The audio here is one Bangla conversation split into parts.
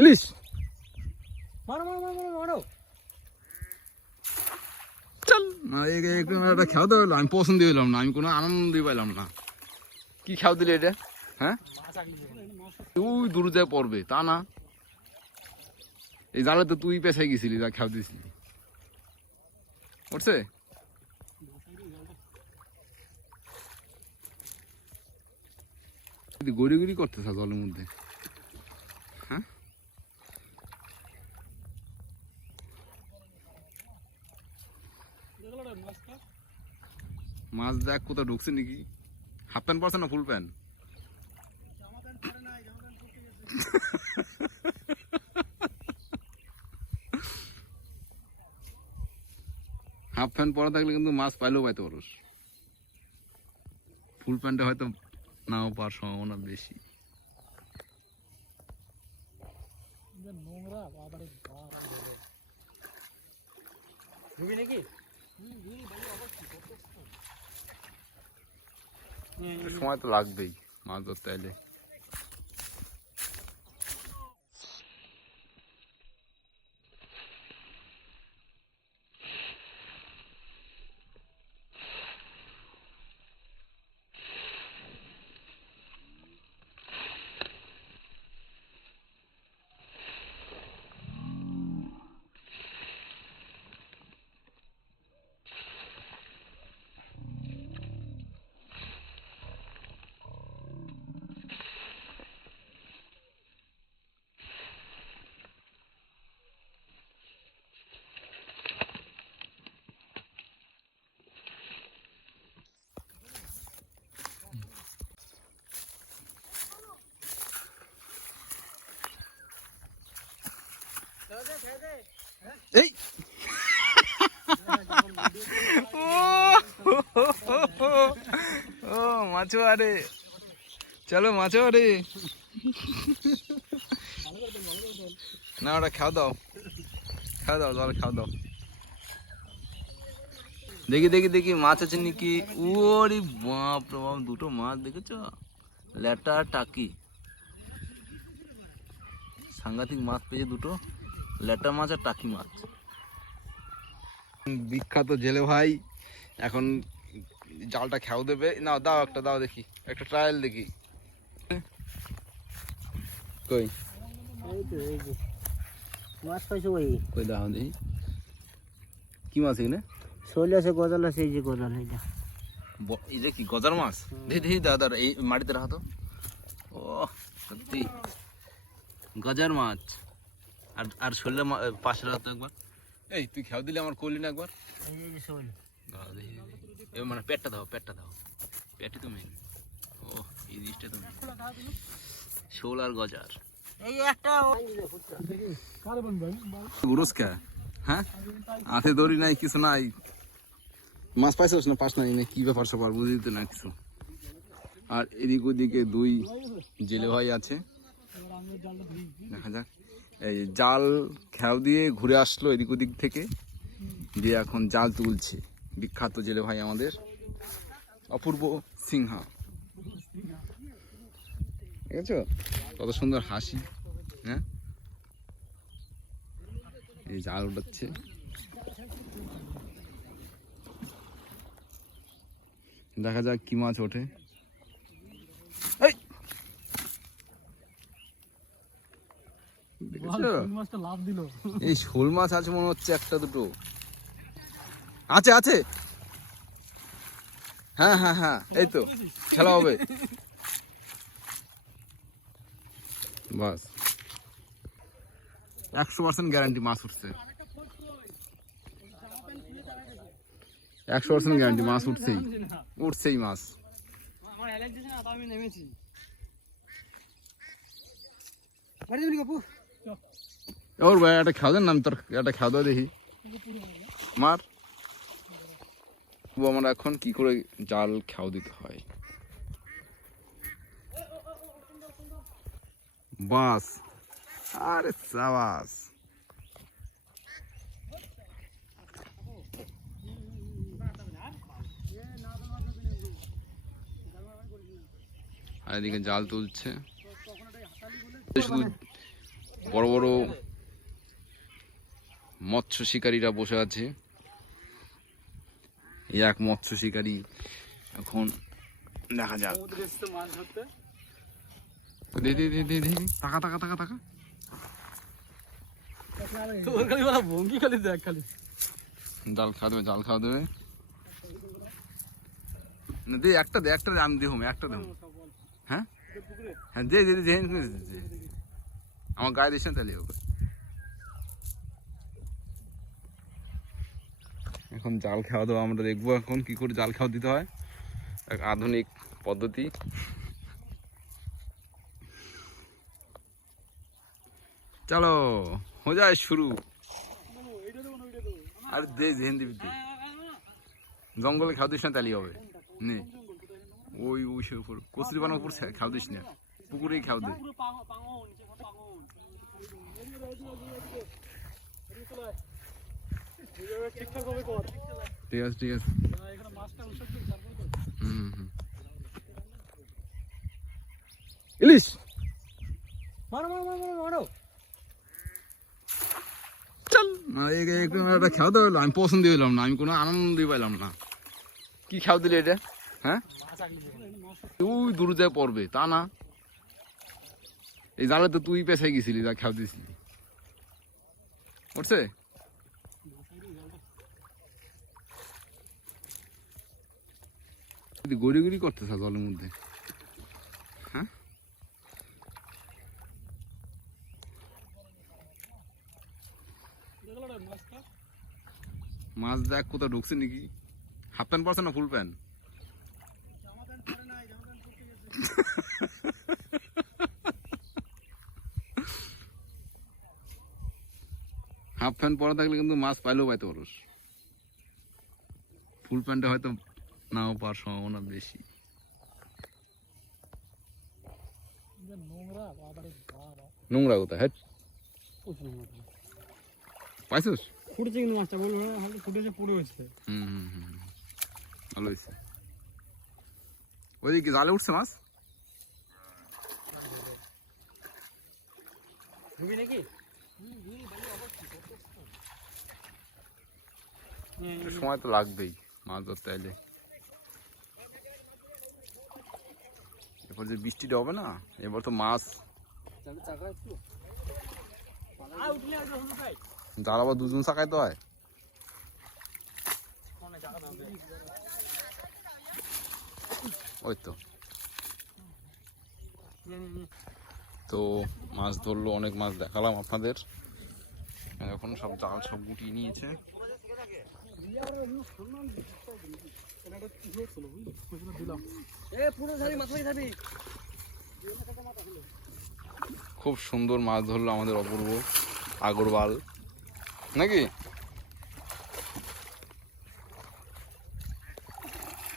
ইলিশ চল না একটা খাওয়া দাওয়া হলো, আমি পছন্দ হইলাম না, আমি কোনো আনন্দই পাইলাম না। কি খাও দিলে এটা? হ্যাঁ তুই দূর যায় পড়বে তা না, এই জালে তো তুই পেছাই গেছিলি, যা খাও দিছিলি উঠছে। গড়ি গড়ি করতেছ জলের মধ্যে। হ্যাঁ মাছ দেখ কোথাও ঢুকছে নাকি। হাফ প্যান্ট পরছে না ফুল প্যান্ট? হাফ প্যান্ট পরা থাকলে কিন্তু মাছ পাইলেও পাইতে পারোস, ফুল প্যান্টে হয়তো নাও পাওয়ার সম্ভাবনা বেশি। সময় তো লাগবেই মাছ ধরতে এলে। এই ও মাছুয়ারে, চলো মাছুয়ারে না, ওটা খাও দাও, খাও দাও, জল খাও দাও। দেখি দেখি দেখি মাছ আছে নাকি। ওরে বাপ রে বাপ, দুটো মাছ দেখেছ, ল্যাটা টাকি, সাংঘাতিক মাছ পেয়েছে দুটো, ল্যাটা মাছ আর টাকি মাছ। বিখ্যাত জেলে ভাই এখন জালটা খেয়াও দেবে না, দাও একটা, দাও দেখি একটা ট্রায়াল দেখি। কই মাছ পাইছো? ওই কই দাও দেখি কি মাছ এখানে? শৈল আছে, গজাল আছে, এই যে গজাল, এইটা এটা কি গজার মাছ? দেখি দেখি দাদা, এই মাটিতে রাখো তো। ও সত্যি গজার মাছ। আর আর শৈলের পাশে রাখতো একবার। এই তুই খেয়াও দিলে আমার করলি না একবার। এই যে শৈল, দাও দেখি, এবার মানে পেটটা দাও, পেটটা দাও, পেটে তুমি। ও এই জিনিসটা তুমি শোল আর গজার। এই যে একটা গুরুস্কা। হ্যাঁ হাতে দড়ি নাই, কিছু নাই, মাছ পাইছিস না পাস নাই, কি ব্যাপার সবার বুঝতে না কিছু। আর এদিক ওদিকে দুই জেলে ভাই আছে, দেখা যাক। এই জাল খেয়াও দিয়ে ঘুরে আসলো এদিক ওদিক থেকে, দিয়ে এখন জাল তুলছে বিখ্যাত জেলে ভাই আমাদের অপূর্ব সিংহা। ঠিক আছে, কত সুন্দর হাসি। হ্যাঁ এই জাল উঠাচ্ছে, দেখা যাক কি মাছ ওঠে। এই শোল মাছ আছে মনে হচ্ছে, একটা দুটো আছে আছে। হ্যাঁ হ্যাঁ হ্যাঁ, এই তো খেলা হবে বাস, 100% গ্যারান্টি মাছ উঠছে, 100% গ্যারান্টি মাছ উঠছেই, উঠছেই মাছ। ওর ভাই একটা খাওয়া দেন না, আমি তোর একটা খাওয়া দাওয়া দেখি মার। আমার এখন কি করে জাল খাও দিতে হয় বাস। আরে সাবাস, আর এদিকে জাল তুলছে, শুধু বড় বড় মৎস্য শিকারীরা বসে আছে। এই এক মৎস্য শিকারী এখন দেখা যাক। দে দে দে দে দে টাকা টাকা টাকা টাকা জাল খাওয়া দেবে, জাল খাওয়া দেবে। না দে একটা দে, একটা আমি দেবো, একটা দেবো। হ্যাঁ হ্যাঁ দে দে দে, আমার গায়ে দিস না তাহলে ওকে। এখন জাল খাওয়া দেওয়া আমরা দেখবো এখন কি করে জাল খাওয়া দিতে হয়, এক আধুনিক পদ্ধতি। চলো हो जाए शुरू। আর দে জেন দিবি, জঙ্গলে খাওয়া দিস না তাহলে হবে। নে ওই ওই সে উপর কচুরি বানার উপর খাওয়া দিস না, পুকুরেই খাওয়া দে। ঠিক আছে ঠিক আছে। ইলিশ চল না, খাওয়া দাওয়া আমি পছন্দ হইলাম না, আমি কোনো আনন্দই পাইলাম না। কি খাওয়া দিলি এটা? হ্যাঁ ওই দূর যায় পড়বে তা না, এই জালে তো তুই পেছাই গেছিলি, যা খাওয়া দিয়েছিলি উঠছে। গড়ি গড়ি করতেছ জলের মধ্যে। হ্যাঁ মাছ দেখ কোথাও ঢুকছে নাকি। হাফ প্যান্ট পরছে না ফুল প্যান্ট? হাফ প্যান্ট পরা থাকলে কিন্তু মাছ পাইলেও পাইতে পারোস, ফুল প্যান্টে হয়তো নাও পাওয়ার সম্ভাবনা বেশি। নোংরা কোথায়? হ্যাঁ পাইছিস? ফুটেছে কিন্তু মাছটা বলবো হালকা ফুটেছে, পুরো হয়েছে। ভালো হয়েছে। ওইদিকে জালে উঠছে মাছ নাকি? সময় তো লাগবেই মাছ ধরতে এলে। এরপর যে বৃষ্টিটা হবে না, এবার তো মাছ জাল আবার দুজন চাকাইতে হয়। ওই তো তো মাছ ধরলো, অনেক মাছ দেখালাম আপনাদের। এখন সব জাল সব গুটিয়ে নিয়েছে। খুব সুন্দর মাছ ধরলো আমাদের অপূর্ব আগরওয়াল নাকি?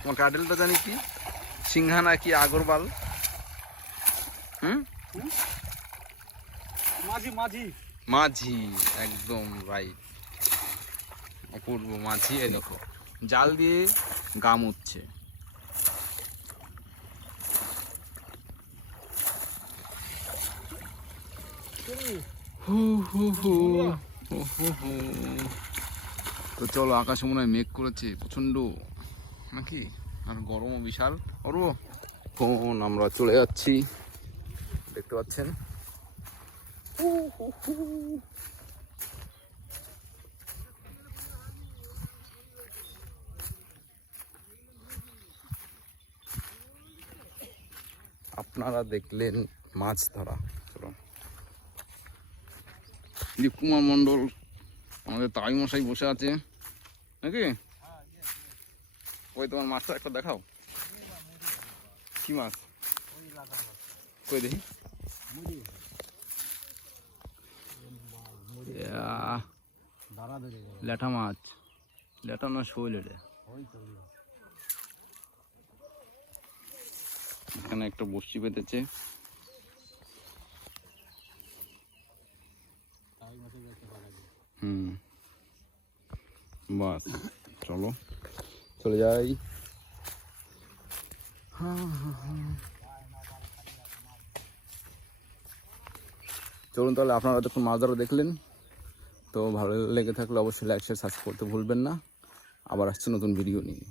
তোমার কাটেলটা জানি কি সিংহানা কি আগরওয়াল? মাঝি মাঝি মাঝি, একদম রাইট, অপূর্ব মাঝি। এই দেখো জাল দিয়ে গাম উঠছে। তো চলো, আকাশে মনে হয় মেঘ করেছে প্রচন্ড নাকি, আর গরমও বিশাল। করবো এখন আমরা চলে যাচ্ছি, দেখতে পাচ্ছেন। আপনারা দেখলেন মাছ ধরা। চলো, দীপকুমার মন্ডল আমাদের তাই মশাই বসে আছে নাকি? ওই তোমার মাছটা একটা দেখাও, কি মাছ? কই দেখি। ল্যাঠা মাছ, ল্যাঠা না শৈল এটা। এখানে একটা বড়শি পেতেছে। বাস চলো চলে যাই। চলুন তাহলে আপনারা যখন মাছ ধরা দেখলেন, তো ভালো লেগে থাকলে অবশ্যই লাইক শেয়ার সাবস্ক্রাইব করতে ভুলবেন না। আবার আসছে নতুন ভিডিও নিয়ে।